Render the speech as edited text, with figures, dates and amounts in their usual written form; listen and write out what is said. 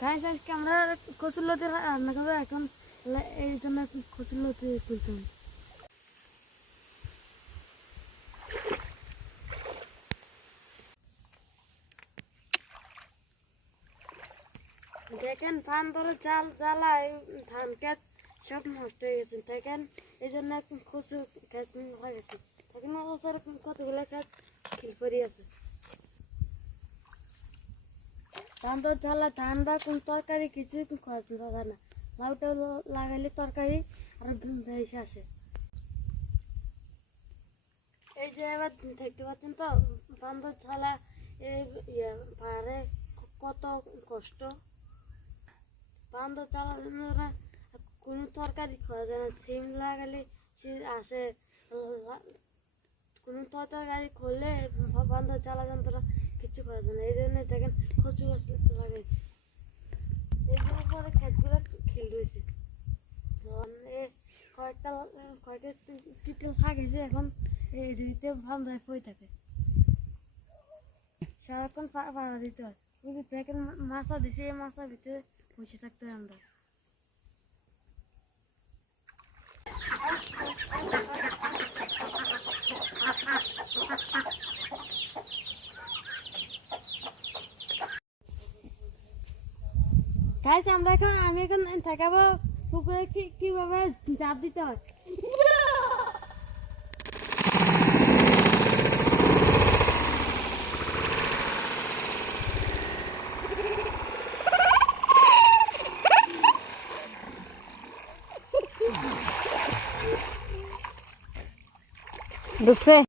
Guys আজকে আমরা কচুরলতি রান্না করবো এখন এই জন্য কচুরলতি তুলতাম। দেখেন ধান ধরে চাল জ্বালায় ধান খেত সব নষ্ট হয়ে গেছে। দেখেন এই জন্য কচু খেত হয়ে গেছে। দেখেন কতগুলো খেত খিলপরি আছে। ধান তো জ্বালা ধান বা কোন তরকারি কিছুই খাওয়া যায় না। লাউটা লাগাইলে তরকারি আর ভেসে আসে। এই যে এবার দেখতে পাচ্ছেন তো বান্ধব ছালা এই পাহাড়ে কত কষ্ট। বান্ধব চালা কোনো তরকারি খাওয়া যায় না। সিম লাগালে আসে, কোনো তরকারি করলে বান্ধব চালা যন্ত্র কিছু খাওয়া যায় না। এই জন্য দেখেন কচু গাছ লাগাইছে। এই যে উপরে ক্ষেতগুলো খিল রয়েছে। কয়েকটা তিতল থাকেছে এখন এই দিতে বান্ধায় হয়ে থাকে। সারাক্ষণ পাড়া দিতে হয়। কিন্তু দেখেন মাছা দিছে, এই মাছার ভিতরে বসে থাকতে হয় আমরা। গাইস আমি এখন দেখাবো পুকুরে কিভাবে জাপ দিতে হয়। ঢুকছে।